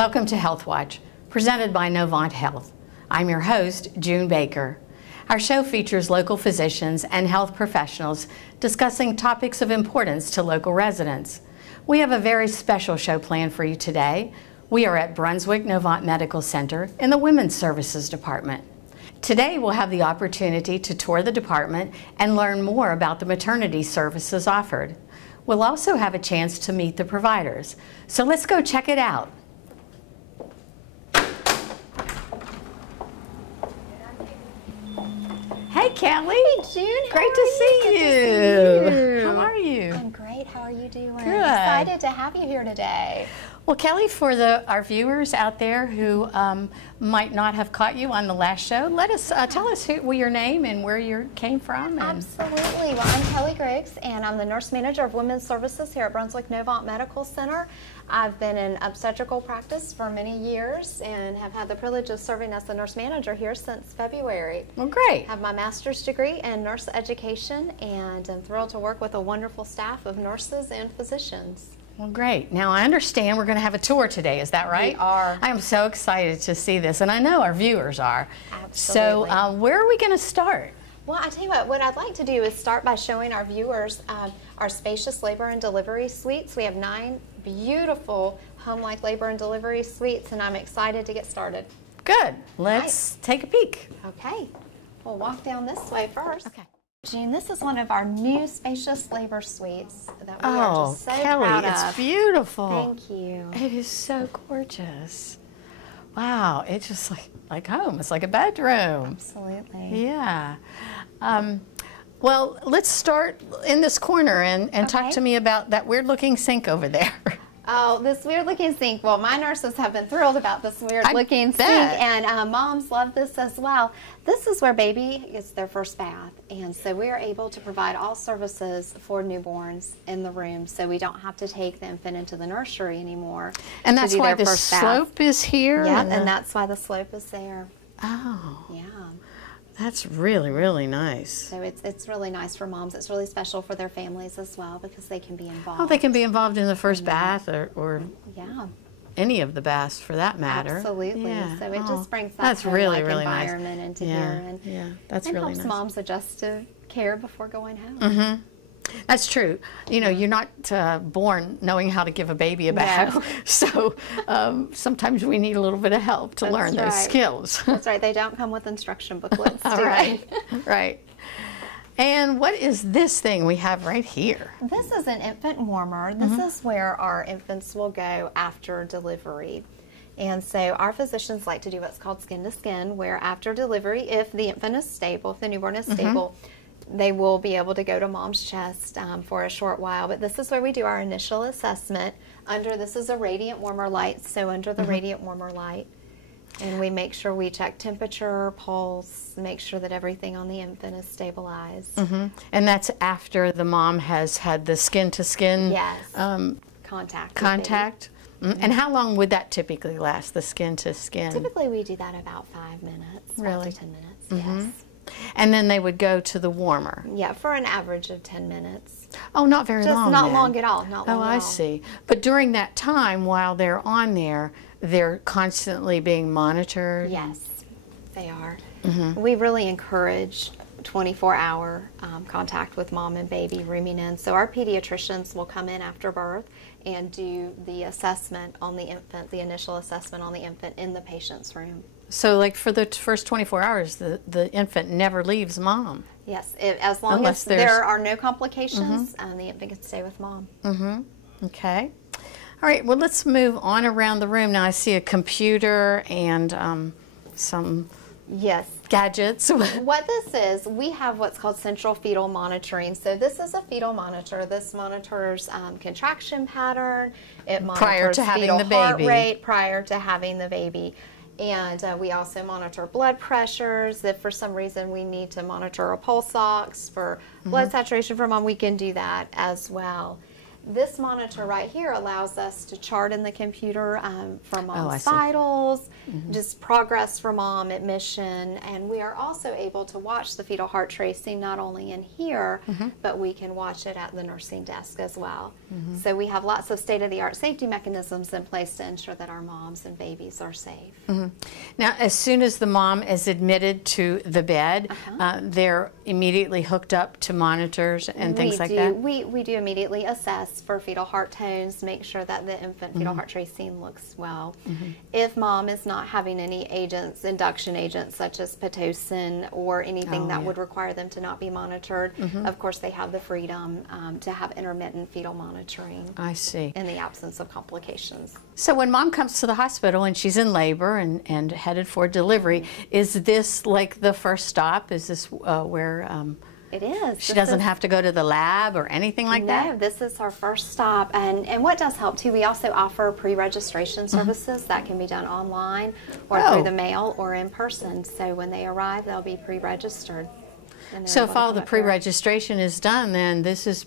Welcome to Health Watch, presented by Novant Health. I'm your host, June Baker. Our show features local physicians and health professionals discussing topics of importance to local residents. We have a very special show planned for you today. We are at Brunswick Novant Medical Center in the Women's Services Department. Today we'll have the opportunity to tour the department and learn more about the maternity services offered. We'll also have a chance to meet the providers. So let's go check it out. Hey, Kelly. Hey, June. Great to see you. How are you? I'm great. How are you doing? Good. Excited to have you here today. Well, Kelly, for our viewers out there who might not have caught you on the last show, tell us your name and where you came from. Absolutely. Well, I'm Kelly Griggs, and I'm the nurse manager of Women's Services here at Brunswick Novant Medical Center. I've been in obstetrical practice for many years and have had the privilege of serving as the nurse manager here since February. Well, great. I have my master's degree in nurse education, and I'm thrilled to work with a wonderful staff of nurses and physicians. Well, great. Now, I understand we're going to have a tour today. Is that right? We are. I am so excited to see this, and I know our viewers are. Absolutely. So, where are we going to start? Well, I tell you what I'd like to do is start by showing our viewers our spacious labor and delivery suites. We have 9 beautiful home-like labor and delivery suites, and I'm excited to get started. Good. Let's take a peek. Okay. We'll walk down this way first. Okay. Jean, this is one of our new spacious labor suites that we are just so Kelly, proud of. it's beautiful. Thank you. It is so gorgeous. Wow, it's just like home. It's like a bedroom. Absolutely. Yeah. Well, let's start in this corner and talk to me about that weird-looking sink over there. Oh, this weird-looking sink. Well, my nurses have been thrilled about this weird-looking sink, and moms love this as well. This is where baby gets their first bath, and so we are able to provide all services for newborns in the room, so we don't have to take the infant into the nursery anymore. And that's why the slope is here? Yeah, and that's why the slope is there. Oh. Yeah. That's really, really nice. So it's really nice for moms. It's really special for their families as well because they can be involved. Oh, they can be involved in the first bath or yeah, any of the baths for that matter. Absolutely. Yeah. So it just brings that that's really, really environment nice. into here. And, that's and really helps nice. moms adjust to care before going home. Mm-hmm. That's true. You know, you're not born knowing how to give a baby a bath. No. So sometimes we need a little bit of help to learn those skills. That's right. They don't come with instruction booklets, do they? Right. And what is this thing we have right here? This is an infant warmer. This is where our infants will go after delivery. And so our physicians like to do what's called skin to skin, where after delivery, if the infant is stable, if the newborn is stable, they will be able to go to mom's chest for a short while. But this is where we do our initial assessment. This is a radiant warmer light, so under the radiant warmer light. And we make sure we check temperature, pulse, make sure that everything on the infant is stabilized. And that's after the mom has had the skin-to-skin contact? And how long would that typically last, the skin-to-skin? Typically we do that about 5 minutes, 5 to 10 minutes, yes. And then they would go to the warmer? Yeah, for an average of 10 minutes. Oh, not very long. Just not long at all. Not long at all. Oh, I see. But during that time, while they're on there, they're constantly being monitored? Yes, they are. We really encourage 24-hour contact with mom and baby rooming in. So our pediatricians will come in after birth and do the assessment on the infant, the initial assessment on the infant in the patient's room. So, like, for the first 24 hours, the infant never leaves mom? Yes, as long as there are no complications, the infant can stay with mom. Okay. All right, well, let's move on around the room. Now, I see a computer and some gadgets. What this is, we have what's called central fetal monitoring. So this is a fetal monitor. This monitors contraction pattern. It monitors prior to having the baby. Heart rate prior to having the baby. And we also monitor blood pressures. If for some reason we need to monitor a pulse ox for blood saturation for mom, we can do that as well. This monitor right here allows us to chart in the computer for mom's see. vitals, just progress for mom, admission, and we are also able to watch the fetal heart tracing not only in here, but we can watch it at the nursing desk as well. So we have lots of state-of-the-art safety mechanisms in place to ensure that our moms and babies are safe. Now, as soon as the mom is admitted to the bed, they're immediately hooked up to monitors and things like that? We do immediately assess for fetal heart tones, make sure that the infant fetal heart tracing looks well. If mom is not having any agents, induction agents such as Pitocin or anything that would require them to not be monitored, of course they have the freedom to have intermittent fetal monitoring. I see. In the absence of complications. So when mom comes to the hospital and she's in labor and headed for delivery, is this like the first stop? Is this where it is. She doesn't have to go to the lab or anything like that? No, this is our first stop. And what does help too, we also offer pre-registration services that can be done online or through the mail or in person. So when they arrive, they'll be pre-registered. So if all the pre-registration is done, then this is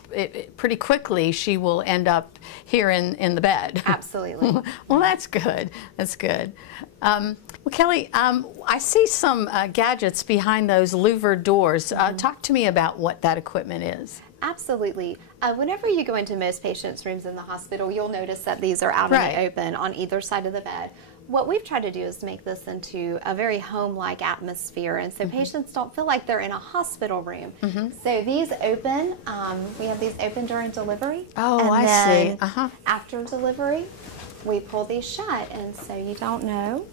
pretty quickly she will end up here in the bed. Absolutely. Well, that's good. That's good. Well, Kelly, I see some gadgets behind those louvered doors. Talk to me about what that equipment is. Absolutely. Whenever you go into most patients' rooms in the hospital, you'll notice that these are out in the open on either side of the bed. What we've tried to do is make this into a very home-like atmosphere, and so patients don't feel like they're in a hospital room. So these open, we have these open during delivery. Oh, and I then see. After delivery, we pull these shut, and so you don't know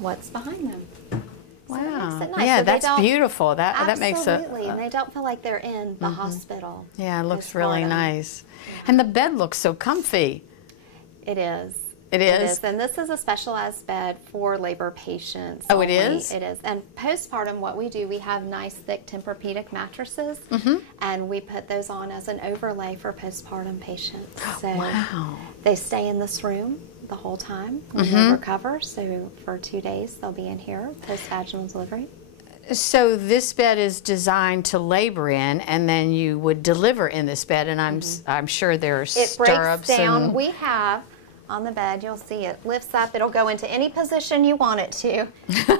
what's behind them. Wow. So it makes it nice. Yeah, so that's beautiful. That makes it. Absolutely, and they don't feel like they're in the hospital. Yeah, it looks really nice. And the bed looks so comfy. It is. It is? And this is a specialized bed for labor patients. Oh, only. It is? It is. And postpartum, what we do, we have nice, thick Tempur-Pedic mattresses, and we put those on as an overlay for postpartum patients. So they stay in this room the whole time when they recover. So for 2 days, they'll be in here post-vaginal delivery. So this bed is designed to labor in, and then you would deliver in this bed, and I'm sure there's stirrups. It breaks down. We have on the bed, you'll see it lifts up. It'll go into any position you want it to.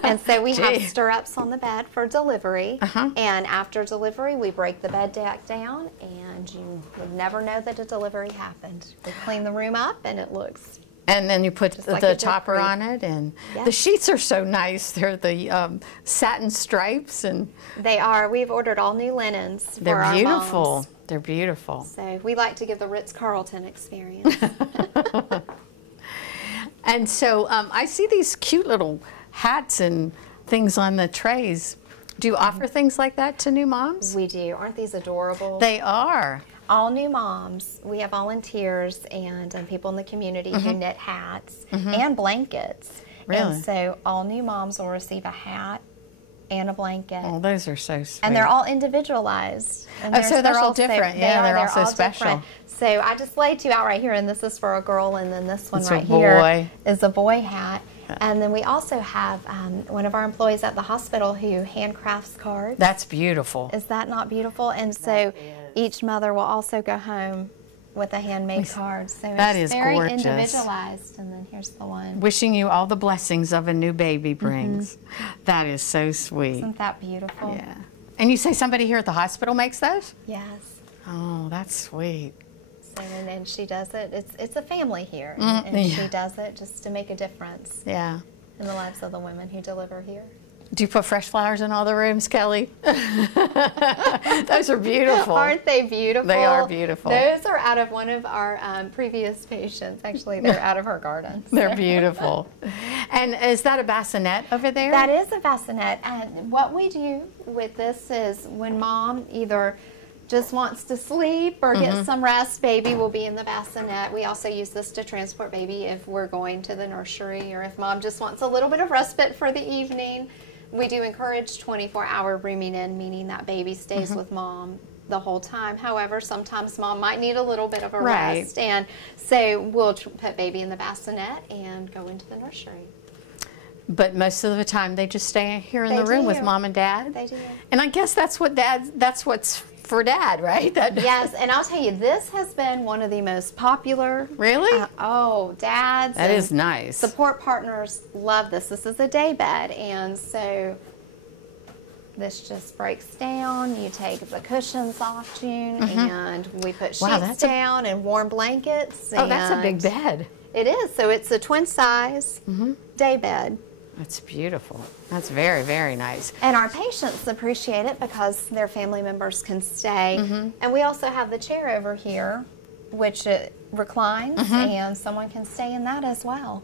And so we have stirrups on the bed for delivery. And after delivery, we break the bed deck down, and you would never know that a delivery happened. We clean the room up, and it looks. And then you put the topper on it, and the sheets are so nice. They're the satin stripes, and they are. We've ordered all new linens for our beautiful. Moms. They're beautiful. So we like to give the Ritz-Carlton experience. And so I see these cute little hats and things on the trays. Do you offer things like that to new moms? We do. Aren't these adorable? They are. All new moms, we have volunteers and people in the community who knit hats and blankets. Really? And so all new moms will receive a hat and a blanket. Oh, those are so sweet. And they're all individualized. And so they're all different. Yeah, they're all so special. Different. So I just laid two out right here, and this is for a girl, and then this one right here is a boy hat. And then we also have one of our employees at the hospital who handcrafts cards. That's beautiful. Is that not beautiful? And so each mother will also go home with a handmade card. So it's very individualized. And then here's the one. Wishing you all the blessings of a new baby brings. That is so sweet. Isn't that beautiful? Yeah. And you say somebody here at the hospital makes those? Yes. Oh, that's sweet. So, and she does it. It's a family here, and she does it just to make a difference. Yeah. In the lives of the women who deliver here. Do you put fresh flowers in all the rooms, Kelly? Those are beautiful. Aren't they beautiful? They are beautiful. Those are out of one of our previous patients. Actually, they're out of her garden. So. They're beautiful. And is that a bassinet over there? That is a bassinet. And what we do with this is when mom either just wants to sleep or get some rest, baby will be in the bassinet. We also use this to transport baby if we're going to the nursery or if mom just wants a little bit of respite for the evening. We do encourage 24-hour rooming in, meaning that baby stays with mom the whole time. However, sometimes mom might need a little bit of a rest, and so we'll put baby in the bassinet and go into the nursery. But most of the time, they just stay here in the room with mom and dad. They do. And I guess that's what's for Dad, right? Yes, and I'll tell you, this has been one of the most popular. Really? Dads. That is nice. Support partners love this. This is a day bed, and so this just breaks down. You take the cushions off, June, and we put sheets down and warm blankets. Oh, that's a big bed. It is. So it's a twin size day bed. That's beautiful. That's very, very nice. And our patients appreciate it because their family members can stay. And we also have the chair over here, which it reclines, and someone can stay in that as well.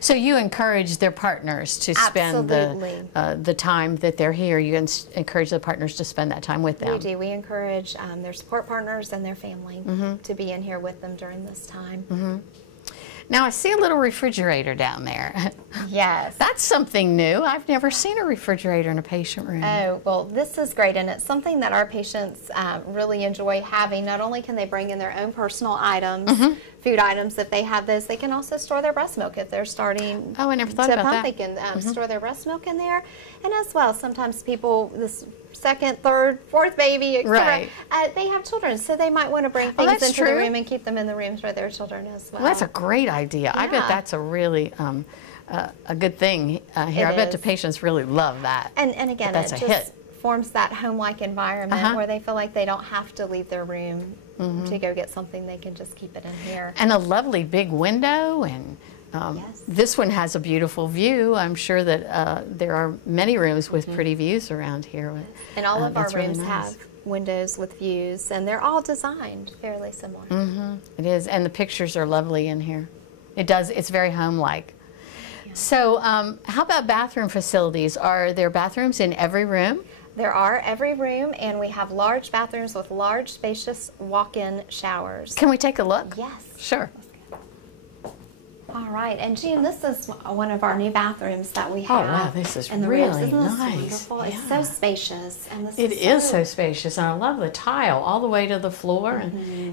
So you encourage their partners to spend the time that they're here. You encourage the partners to spend that time with them. We do. We encourage their support partners and their family to be in here with them during this time. Now I see a little refrigerator down there. Yes. That's something new. I've never seen a refrigerator in a patient room. Oh, well, this is great, and it's something that our patients really enjoy having. Not only can they bring in their own personal items, food items, if they have those, they can also store their breast milk if they're starting I never thought to about pump. that. They can store their breast milk in there, and as well, sometimes people, this second, third, fourth baby, etc. They have children, so they might want to bring things into the room and keep them in the rooms for their children as well. Well, that's a great idea. I bet that's a really a good thing here. I bet the patients really love that. And again, it just forms that home-like environment where they feel like they don't have to leave their room to go get something. They can just keep it in here. And a lovely big window, and this one has a beautiful view. I'm sure that there are many rooms with pretty views around here. And all of our rooms have windows with views, and they're all designed fairly similar. It is, and the pictures are lovely in here. It's very home-like. So how about bathroom facilities? Are there bathrooms in every room? There are every room, and we have large bathrooms with large, spacious walk-in showers. Can we take a look? Yes. Sure. All right, and Jean, this is one of our new bathrooms that we have. Oh wow, this is really nice. Wonderful? Yeah. It's so spacious, and it is so spacious, and I love the tile all the way to the floor,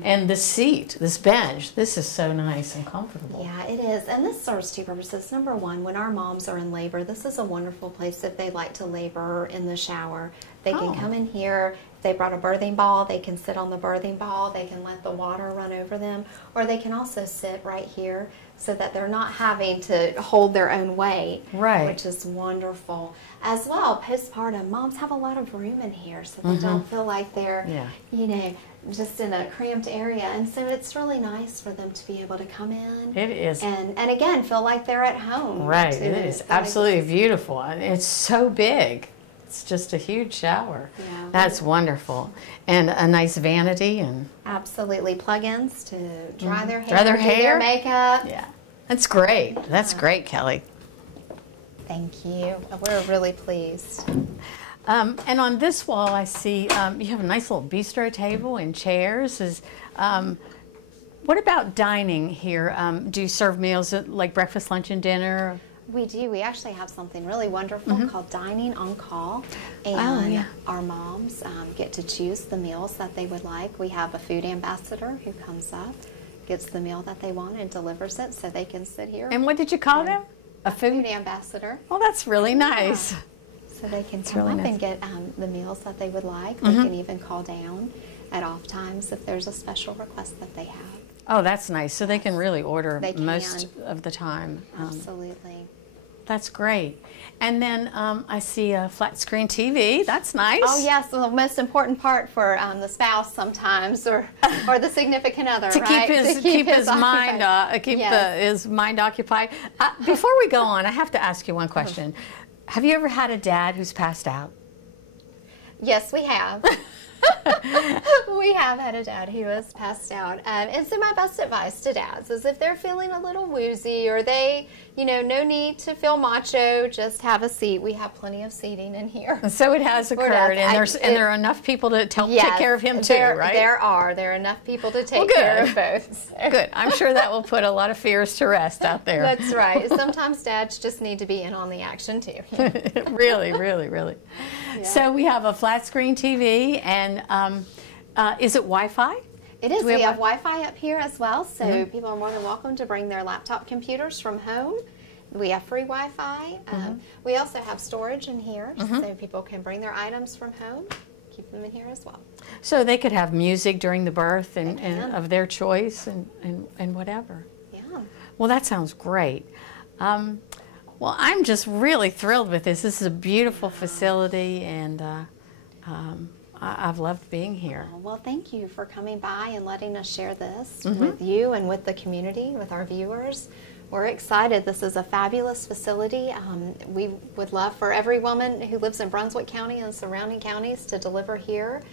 and the seat, this bench. This is so nice and comfortable. Yeah, it is, and this serves two purposes. Number one, when our moms are in labor, this is a wonderful place if they like to labor in the shower. They can come in here. If they brought a birthing ball, they can sit on the birthing ball. They can let the water run over them, or they can also sit right here, so that they're not having to hold their own weight, which is wonderful. As well, postpartum, moms have a lot of room in here, so they don't feel like they're, you know, just in a cramped area. And so it's really nice for them to be able to come in. It is. And again, feel like they're at home. Right, it is absolutely beautiful. It's so big. It's just a huge shower. Yeah, that's wonderful. And a nice vanity. And absolutely. Plug-ins to dry their hair, do their makeup. Yeah, that's great. That's great, Kelly. Thank you. We're really pleased. And on this wall, I see you have a nice little bistro table and chairs. What about dining here? Do you serve meals like breakfast, lunch, and dinner? We do. We actually have something really wonderful called Dining on Call, and our moms get to choose the meals that they would like. We have a food ambassador who comes up, gets the meal that they want, and delivers it so they can sit here. And what did you call them? A food ambassador. Well, that's really nice. Yeah. So they can come up and get the meals that they would like. They can even call down at off times if there's a special request that they have. Oh, that's nice. So they can really order most of the time. Absolutely. That's great. And then I see a flat screen TV. That's nice. Oh yes, the most important part for the spouse sometimes, or the significant other, to keep his mind occupied. Before we go on, I have to ask you one question. Have you ever had a dad who's passed out? Yes, we have. We have had a dad who has passed out. And so my best advice to dads is if they're feeling a little woozy, or they, no need to feel macho, just have a seat. We have plenty of seating in here. So it has occurred, and there are enough people to take care of him too, right? There are enough people to take care of both. So. Good. I'm sure that will put a lot of fears to rest out there. That's right. Sometimes dads just need to be in on the action too. Really, really, really. Yeah. So we have a flat screen TV, and is it Wi-Fi? It is. We have Wi-Fi up here as well, so people are more than welcome to bring their laptop computers from home. We have free Wi-Fi. We also have storage in here, so people can bring their items from home, keep them in here as well. So they could have music during the birth and of their choice and whatever. Yeah. Well, that sounds great. Well, I'm just really thrilled with this. This is a beautiful facility, and I've loved being here. Well, thank you for coming by and letting us share this with you and with the community, with our viewers. We're excited. This is a fabulous facility. We would love for every woman who lives in Brunswick County and surrounding counties to deliver here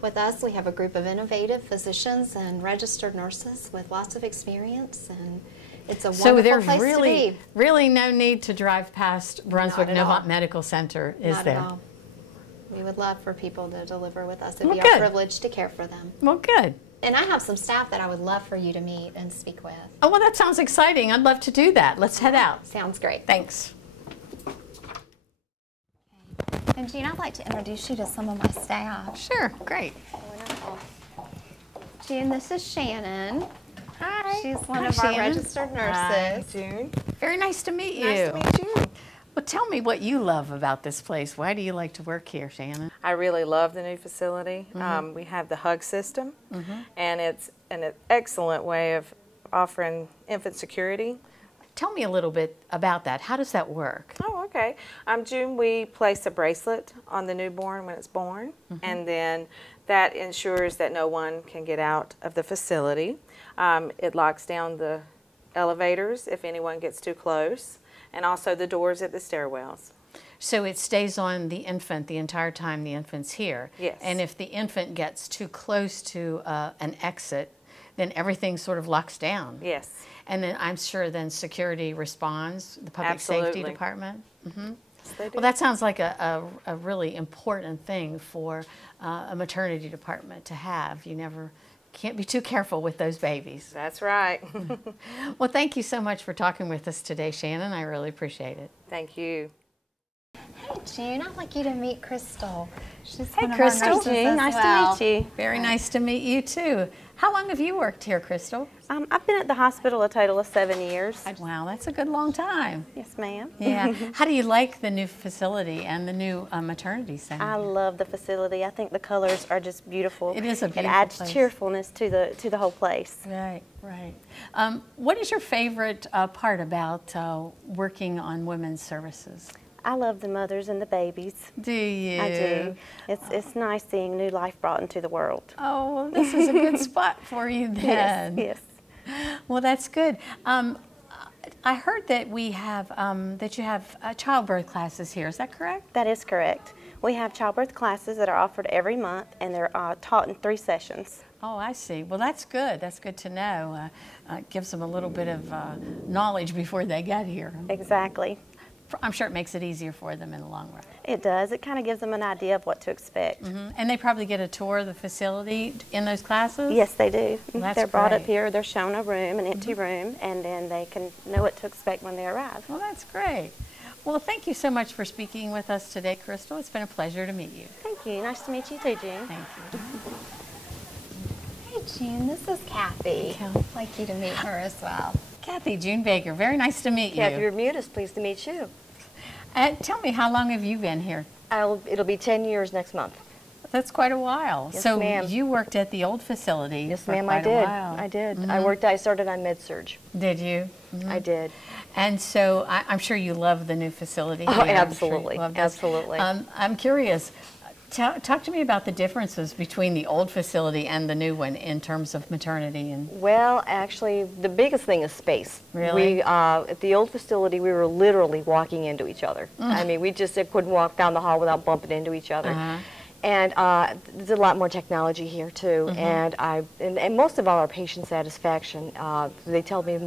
with us. We have a group of innovative physicians and registered nurses with lots of experience, and it's a wonderful there's place to be. really no need to drive past Brunswick Novant Medical Center, is Not there? at all. We would love for people to deliver with us. It'd Well, be good. our privilege to care for them. Well, good. And I have some staff that I would love for you to meet and speak with. Oh, well, that sounds exciting. I'd love to do that. Let's head out. Sounds great. Thanks. And Jean, I'd like to introduce you to some of my staff. Sure, great. Wonderful. Jean, this is Shannon. Hi. She's one Hi, of our Shannon. registered nurses. June. Very nice to meet you. Nice to meet you. Well, tell me what you love about this place. Why do you like to work here, Shannon? I really love the new facility. We have the hug system, and it's an excellent way of offering infant security. Tell me a little bit about that. How does that work? Oh, okay. June, we place a bracelet on the newborn when it's born, and then that ensures that no one can get out of the facility. It locks down the elevators if anyone gets too close, and also the doors at the stairwells. So it stays on the infant the entire time the infant's here. Yes. And if the infant gets too close to an exit, then everything sort of locks down. Yes. And then I'm sure then security responds, the public Absolutely. safety department. Yes, they do. Well, that sounds like a really important thing for a maternity department to have. You can't be too careful with those babies. That's right. Well, thank you so much for talking with us today, Shannon. I really appreciate it. Thank you. Hey, Jean, I'd like you to meet Crystal. She's Hey, one of Crystal. our nurses as Nice well. to meet you. Very nice to meet you, too. How long have you worked here, Crystal? I've been at the hospital a total of 7 years. Wow, that's a good long time. Yes, ma'am. Yeah. How do you like the new facility and the new maternity center? I love the facility. I think the colors are just beautiful. It is a beautiful It adds place. cheerfulness to the whole place. Right, right. What is your favorite part about working on women's services? I love the mothers and the babies. Do you? I do. It's nice seeing new life brought into the world. Oh, well, this is a good spot for you then. Yes, yes. Well, that's good. I heard that you have childbirth classes here. Is that correct? That is correct. We have childbirth classes that are offered every month, and they're taught in 3 sessions. Oh, I see. Well, that's good. That's good to know. It gives them a little bit of knowledge before they get here. Exactly. I'm sure it makes it easier for them in the long run. It does. It kind of gives them an idea of what to expect. And they probably get a tour of the facility in those classes? Yes, they do. Well, that's They're brought up great. here, they're shown a room, an empty room, and then they can know what to expect when they arrive. Well, that's great. Well, thank you so much for speaking with us today, Crystal. It's been a pleasure to meet you. Thank you. Nice to meet you too, Jean. Thank you. Hey, Jean, this is Kathy. Okay. I'd like you to meet her as well. Kathy, June Baker, very nice to meet Kathy you. Bermudez, pleased to meet you. Tell me, how long have you been here? It'll be 10 years next month. That's quite a while. Yes, so ma'am. you worked at the old facility Yes, for ma'am, quite I did. a while. I did. I started on med-surg. Did you? I did. And so I'm sure you love the new facility Oh, here. I'm sure you absolutely, loved it. absolutely. I'm curious. Talk to me about the differences between the old facility and the new one in terms of maternity and. Well, actually, the biggest thing is space. Really? At the old facility, we were literally walking into each other. I mean, we just couldn't walk down the hall without bumping into each other. And there's a lot more technology here too, and most of all our patient satisfaction. They tell me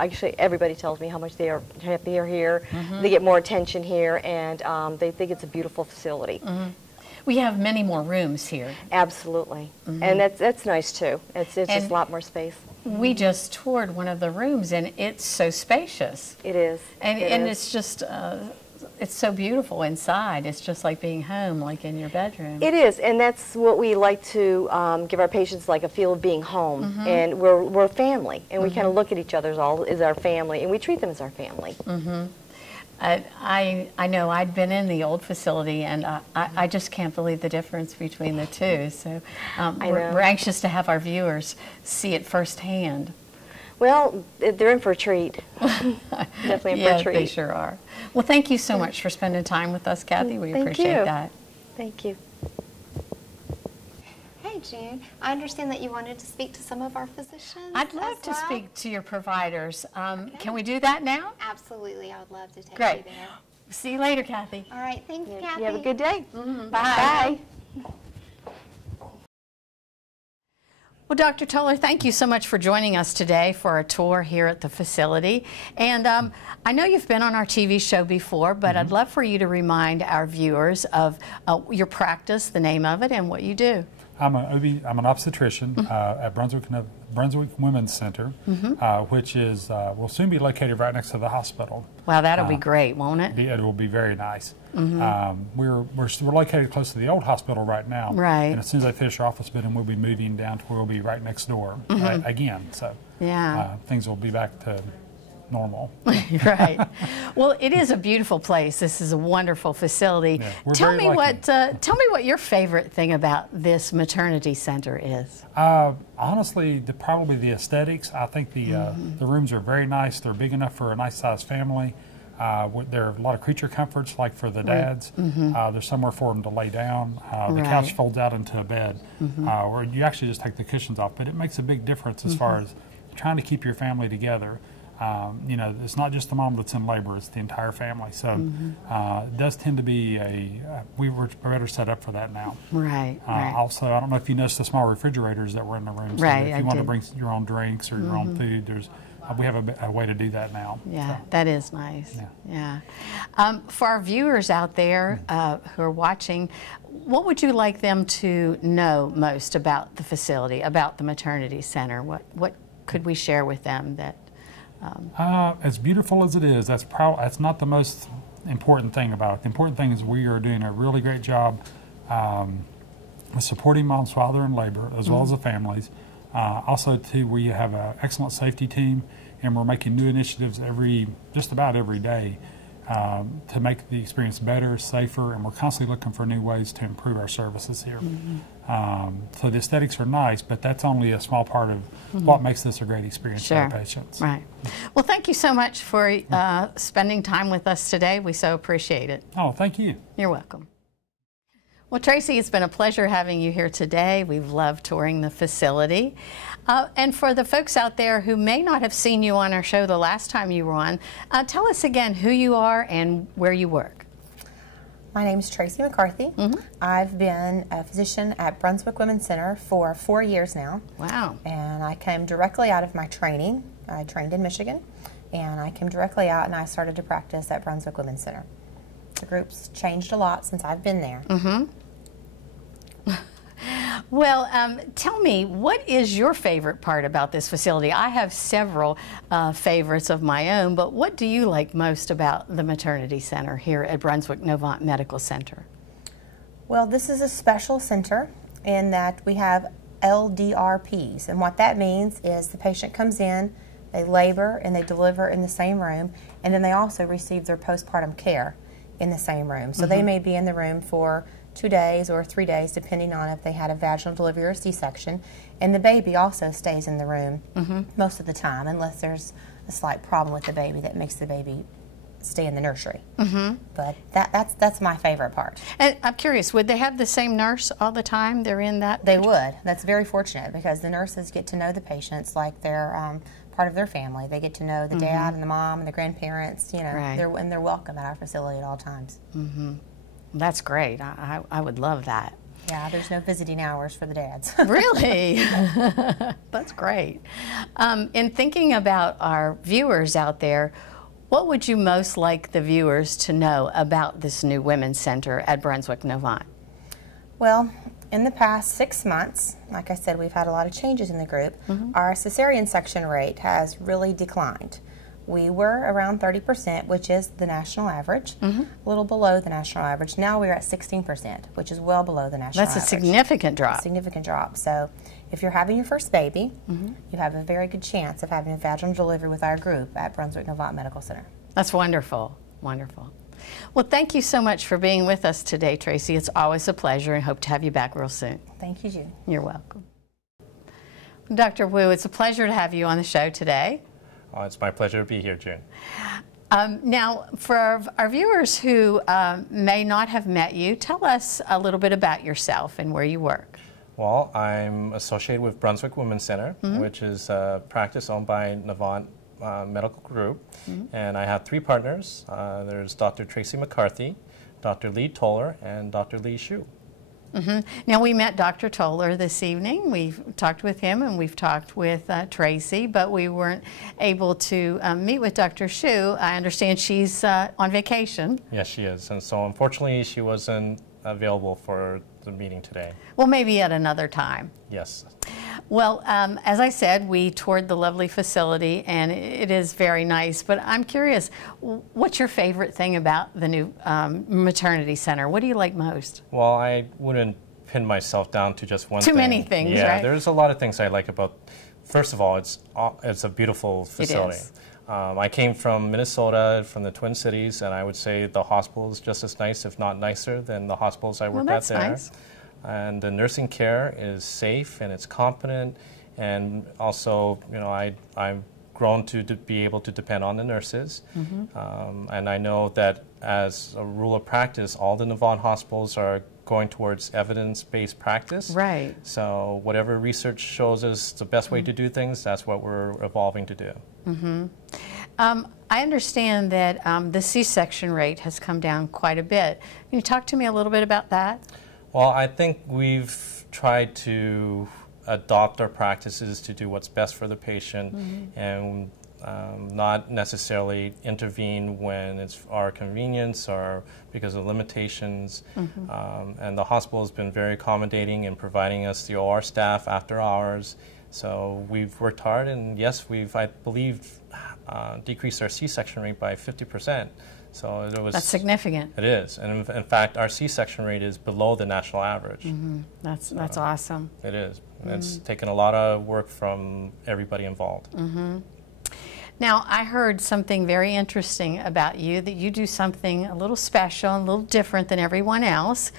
actually everybody tells me how much they are happier here. They get more attention here, and they think it's a beautiful facility. We have many more rooms here. Absolutely, and that's nice too. It's just a lot more space. We just toured one of the rooms, and it's so spacious. It is, And it is. it's just. It's so beautiful inside. It's just like being home, like in your bedroom. It is, and that's what we like to give our patients, like a feel of being home. And we're family, and we kind of look at each other as our family, and we treat them as our family. I know I'd been in the old facility, and I just can't believe the difference between the two. So we're anxious to have our viewers see it firsthand. Well, they're in for a treat. Definitely in for a treat. They sure are. Well, thank you so much for spending time with us, Kathy. We appreciate that. Thank you. Hey, June. I understand that you wanted to speak to some of our physicians. I'd love to speak to your providers. Can we do that now? Absolutely. I would love to take Great. you there. See you later, Kathy. All right. Thanks, Kathy. You have a good day. Bye. Bye. Well, Dr. Toller, thank you so much for joining us today for a tour here at the facility. And I know you've been on our TV show before, but I'd love for you to remind our viewers of your practice, the name of it, and what you do. I'm an obstetrician at Brunswick Women's Center, which is will soon be located right next to the hospital. Wow, that'll be great, won't it? It will be very nice. We're located close to the old hospital right now, right? And as soon as they finish our office building, we'll be moving down to where we'll be right next door again. So things will be back to normal. Right. Well, it is a beautiful place. This is a wonderful facility. Yeah, tell me what your favorite thing about this maternity center is. Honestly, probably the aesthetics. I think the rooms are very nice. They're big enough for a nice sized family. There are a lot of creature comforts, like for the dads. There's somewhere for them to lay down. The couch folds out into a bed, or you actually just take the cushions off. But it makes a big difference as far as trying to keep your family together. You know, it's not just the mom that's in labor, it's the entire family. So it does tend to be we were better set up for that now. Right, right. Also, I don't know if you noticed the small refrigerators that were in the room. So right, if you want to bring your own drinks or your own food, we have a way to do that now. Yeah, so. That is nice. Yeah. For our viewers out there who are watching, what would you like them to know most about the facility, about the maternity center? What could we share with them that? As beautiful as it is, that's not the most important thing about it. The important thing is we are doing a really great job with supporting moms while they're in labor, as well as the families. Also, too, we have an excellent safety team, and we're making new initiatives just about every day to make the experience better, safer, and we're constantly looking for new ways to improve our services here. So the aesthetics are nice, but that's only a small part of what makes this a great experience for our patients. Right. Well, thank you so much for spending time with us today. We so appreciate it. Oh, thank you. You're welcome. Well, Tracy, it's been a pleasure having you here today. We've loved touring the facility. And for the folks out there who may not have seen you on our show the last time you were on, tell us again who you are and where you work. My name is Tracy McCarthy. I've been a physician at Brunswick Women's Center for 4 years now. Wow. And I came directly out of my training. I trained in Michigan, and I came directly out and I started to practice at Brunswick Women's Center. The group's changed a lot since I've been there. Well, tell me, what is your favorite part about this facility? I have several favorites of my own, but what do you like most about the maternity center here at Brunswick Novant Medical Center? Well, this is a special center in that we have LDRPs, and what that means is the patient comes in, they labor and they deliver in the same room, and then they also receive their postpartum care in the same room. So they may be in the room for 2 days or 3 days, depending on if they had a vaginal delivery or C-section. And the baby also stays in the room most of the time, unless there's a slight problem with the baby that makes the baby stay in the nursery. But that's my favorite part. And I'm curious, would they have the same nurse all the time? They're in that? They would. That's very fortunate because the nurses get to know the patients like they're part of their family. They get to know the dad and the mom and the grandparents, you know, and they're welcome at our facility at all times. That's great. I would love that. Yeah, there's no visiting hours for the dads. Really? That's great. In thinking about our viewers out there, what would you most like the viewers to know about this new Women's Center at Brunswick Novant? Well, in the past 6 months, like I said, we've had a lot of changes in the group. Our cesarean section rate has really declined. We were around 30%, which is the national average, a little below the national average. Now we're at 16%, which is well below the national average. That's a significant drop. A significant drop. So if you're having your first baby, you have a very good chance of having a vaginal delivery with our group at Brunswick Novant Medical Center. That's wonderful. Wonderful. Well, thank you so much for being with us today, Tracy. It's always a pleasure, and hope to have you back real soon. Thank you, June. You're welcome. Dr. Wu, it's a pleasure to have you on the show today. Oh, it's my pleasure to be here, June. Now, for our viewers who may not have met you, tell us a little bit about yourself and where you work. Well, I'm associated with Brunswick Women's Center, which is a practice owned by Navant Medical Group. And I have 3 partners. There's Dr. Tracy McCarthy, Dr. Lee Toller, and Dr. Lee Shu. Now, we met Dr. Toller this evening. We've talked with him and we've talked with Tracy, but we weren't able to meet with Dr. Shu. I understand she's on vacation. Yes, she is. And so unfortunately, she wasn't available for the meeting today. Well, maybe at another time. Yes. Well, as I said, we toured the lovely facility, and it is very nice. But I'm curious, what's your favorite thing about the new maternity center? What do you like most? Well, I wouldn't pin myself down to just one Too thing. many things, yeah, right? There's a lot of things I like about. First of all, it's a beautiful facility. It is. I came from Minnesota, from the Twin Cities, and I would say the hospital is just as nice, if not nicer, than the hospitals I worked at there. Nice. And the nursing care is safe and it's competent, and also, you know, I've grown to be able to depend on the nurses, and I know that as a rule of practice, all the Navant hospitals are going towards evidence-based practice. Right. So whatever research shows us the best way to do things, that's what we're evolving to do. I understand that the C-section rate has come down quite a bit. Can you talk to me a little bit about that? Well, I think we've tried to adopt our practices to do what's best for the patient and not necessarily intervene when it's our convenience or because of limitations. And the hospital has been very accommodating in providing us the OR staff after hours. So we've worked hard, and yes, we've, I believe, decreased our C-section rate by 50%. So it was. That's significant. It is, and in fact, our C-section rate is below the national average. That's awesome. It is. It's taken a lot of work from everybody involved. Now, I heard something very interesting about you, that you do something a little special, a little different than everyone else.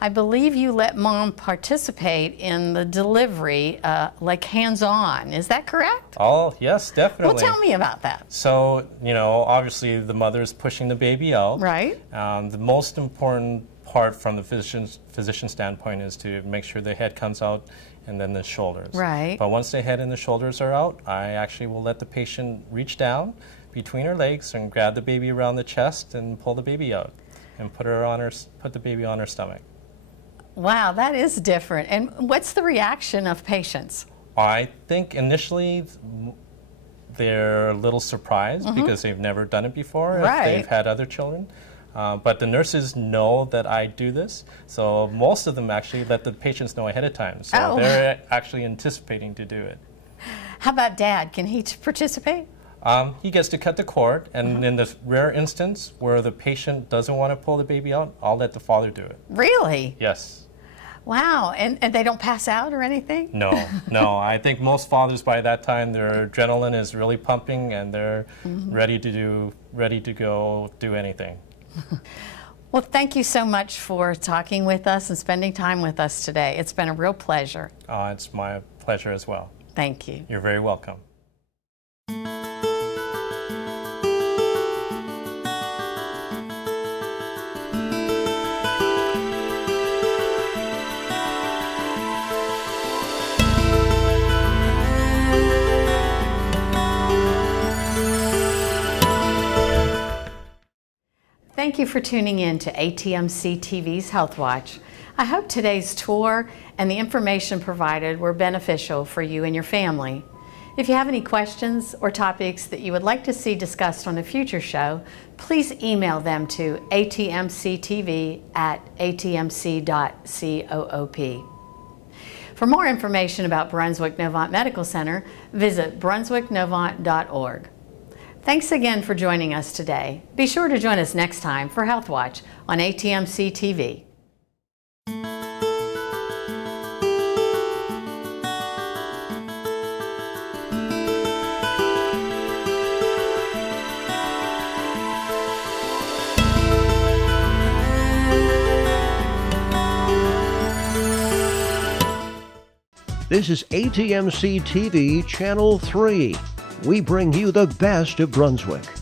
I believe you let mom participate in the delivery, like hands-on. Is that correct? Oh, yes, definitely. Well, tell me about that. So, you know, obviously the mother's pushing the baby out. Right. The most important part from the physician standpoint is to make sure the head comes out and then the shoulders. Right. But once the head and the shoulders are out, I actually will let the patient reach down between her legs and grab the baby around the chest and pull the baby out and put the baby on her stomach. Wow, that is different. And what's the reaction of patients? I think initially they're a little surprised because they've never done it before, if they've had other children. But the nurses know that I do this, so most of them actually let the patients know ahead of time. So they're actually anticipating to do it. How about Dad? Can he participate? He gets to cut the cord, and in the rare instance where the patient doesn't want to pull the baby out, I'll let the father do it. Really? Yes. Wow, and they don't pass out or anything? No, no. I think most fathers by that time, their adrenaline is really pumping, and they're ready to go do anything. Well, thank you so much for talking with us and spending time with us today. It's been a real pleasure. It's my pleasure as well. Thank you. You're very welcome. Thank you for tuning in to ATMC TV's Health Watch. I hope today's tour and the information provided were beneficial for you and your family. If you have any questions or topics that you would like to see discussed on a future show, please email them to atmctv@atmc.coop. For more information about Brunswick Novant Medical Center, visit brunswicknovant.org. Thanks again for joining us today. Be sure to join us next time for Health Watch on ATMC TV. This is ATMC TV Channel 3. We bring you the best of Brunswick.